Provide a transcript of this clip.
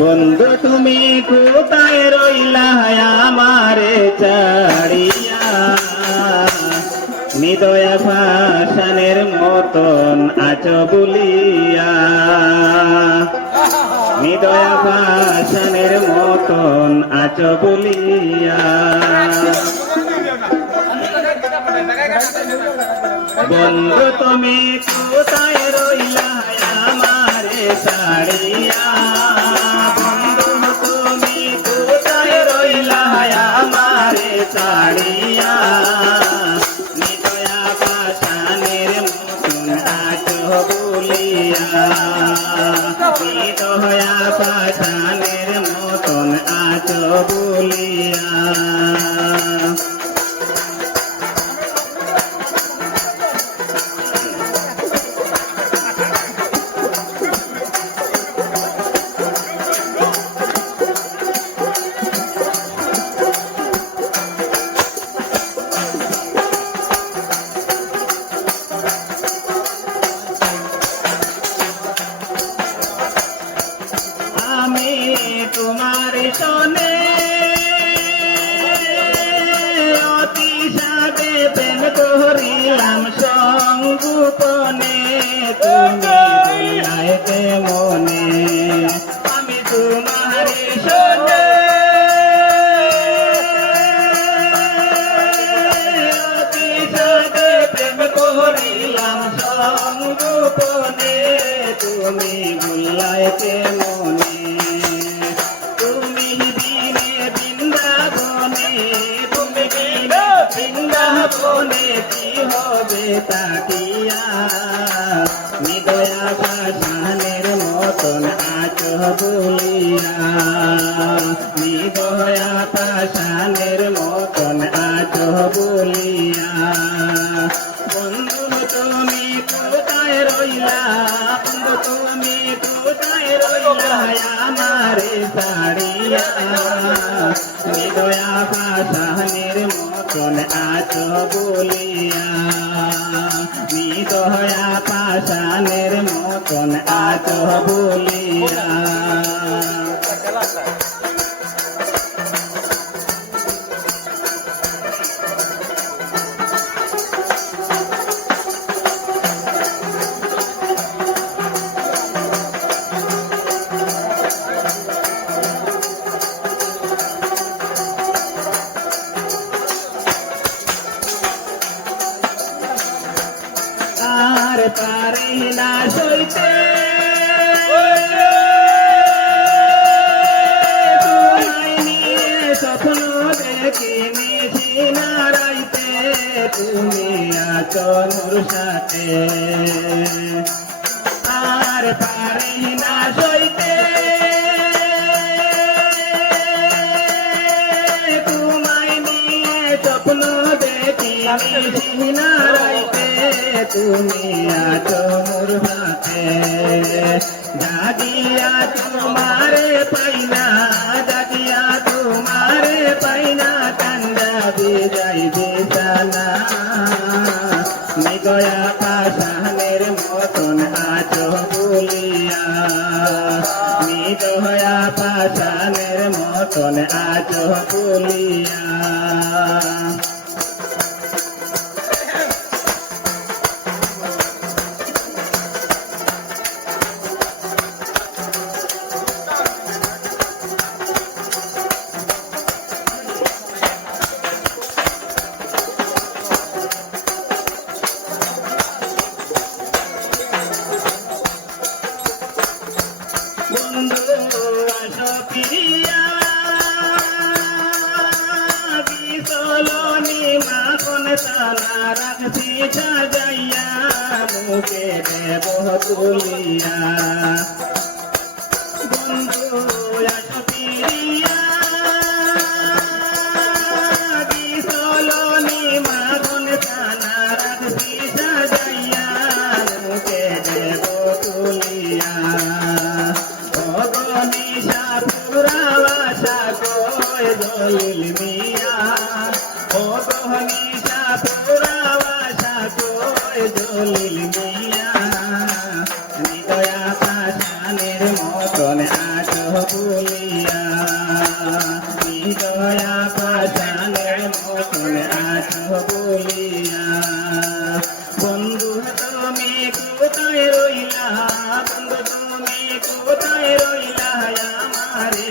বন্ধু তুমি কোথায় রইলা আমারে ছাড়িয়া, নিদয়া ভাসানের মতন আছো বলিয়া, নিদয়া ভাসানের মতন আছো বলিয়া। বন্ধু তুমি কোথায় রইলা আমারে ছাড়িয়া, বন্ধু তুমি কোথায় রইলা আমারে ছাড়িয়া, নিদয়া ভাসানের মতন আছো বলিয়া, নিদয়া ভাসানের মতন আছো বলিয়া। আমি তোমার সনে অতি সাদে প্রেম করিলাম সংগোপনে, তুমি বুঝাইতে মনে। আমি তোমার সনে অতি সাদে প্রেম করিলাম সংগোপনে, তুমি বুঝাইতে মনে। তুমি বিনে বৃন্দাবনে, তুমি বিনে বৃন্দাবনে কি হবে তাকিয়া, নিদয়া ভাসানের মতন আছো বলিয়া, নিদয়া ভাসানের মতন আছো বলিয়া। বন্ধু তুমি কোথায় রইলা, বন্ধু তুমি কোথায় রইলা আমারে ছাড়িয়া, নিদয়া ভাসানের মতন আছো বলিয়া, নিদয়া ভাসানের মতন আছো বলিয়া। আর পারি না সইতে তোমায় নিয়ে স্বপ্ন দেখি নিশি নারাইতে, তুমি আছো মোর সাথে। আর পারি না সইতে তোমায় নিয়ে স্বপ্ন দেখি নিশি নারাইতে, তুমি আছো মোর হাতে। জাগিয়া তোমারে পাইনা, জাগিয়া তোমারে পাইনা, কান্দা বিদায় বিছানা, নিদয়া ভাসানের মতন আছো বলিয়া, নিদয়া ভাসানের মতন আছো বলিয়া। বন্ধু আসো ফিরিয়া, বিচলনি মাখন তালা রাখছি সাজাইয়া, মুখে দেব তুলিয়া। বন্ধু আসো ফিরিয়া, বিচলনি মাখন তালা রাখছি সাজাইয়া, মুখে দেব তুলিয়া। নিশা পুরা বাসা কয় দলিল মিয়া, ও নিশা পুরা বাসা কয় দলিল মিয়া, পাশানের মতন আছো বলিয়া হৃদয়া পাশানের মতন আছো বলিয়া বন্ধু তুমি কোথায় রইলা বন্ধু তুমি কোথায় রইলা আমারে